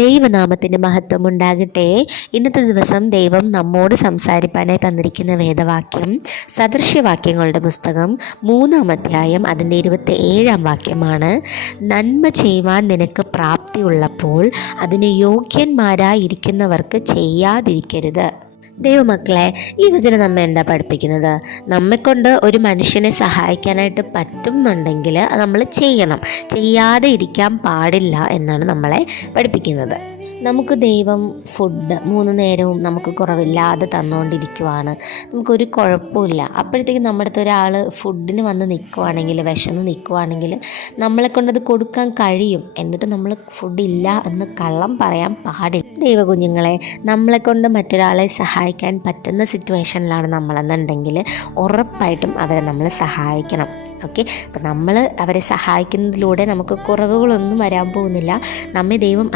ദൈവനാമത്തിന് മഹത്വം ഉണ്ടാകട്ടെ. ഇന്നത്തെ ദിവസം ദൈവം നമ്മോട് സംസാരിപ്പാനായി തന്നിരിക്കുന്ന വേദവാക്യം സദൃശ്യവാക്യങ്ങളുടെ പുസ്തകം 3-ാം അധ്യായം അതിൻ്റെ 27-ാം വാക്യമാണ്. നന്മ ചെയ്യുവാൻ നിനക്ക് പ്രാപ്തിയുള്ളപ്പോൾ അതിന് യോഗ്യന്മാരായിരിക്കുന്നവർക്ക് ചെയ്യാതിരിക്കരുത്. ദൈവമക്കളെ, ഈ വചനം നമ്മെ എന്താ പഠിപ്പിക്കുന്നത്? നമ്മെക്കൊണ്ട് ഒരു മനുഷ്യനെ സഹായിക്കാനായിട്ട് പറ്റുന്നുണ്ടെങ്കിൽ അത് നമ്മൾ ചെയ്യണം, ചെയ്യാതെ ഇരിക്കാൻ പാടില്ല എന്നാണ് നമ്മളെ പഠിപ്പിക്കുന്നത്. നമുക്ക് ദൈവം ഫുഡ് 3 നേരവും നമുക്ക് കുറവില്ലാതെ തന്നുകൊണ്ടിരിക്കുവാണ്, നമുക്കൊരു കുഴപ്പമില്ല. അപ്പോഴത്തേക്കും നമ്മുടെ അടുത്ത് ഒരാൾ ഫുഡിന് വന്ന് നിൽക്കുവാണെങ്കിൽ, വിശന്ന് നിൽക്കുവാണെങ്കിൽ നമ്മളെ കൊണ്ടത് കൊടുക്കാൻ കഴിയും. എന്നിട്ട് നമ്മൾ ഫുഡില്ല എന്ന് കള്ളം പറയാൻ പാടില്ല. ദൈവ കുഞ്ഞുങ്ങളെ, നമ്മളെക്കൊണ്ട് മറ്റൊരാളെ സഹായിക്കാൻ പറ്റുന്ന സിറ്റുവേഷനിലാണ് നമ്മളെന്നുണ്ടെങ്കിൽ ഉറപ്പായിട്ടും അവരെ നമ്മൾ സഹായിക്കണം. ഓക്കെ, അപ്പം നമ്മൾ അവരെ സഹായിക്കുന്നതിലൂടെ നമുക്ക് കുറവുകളൊന്നും വരാൻ പോകുന്നില്ല. നമ്മെ ദൈവം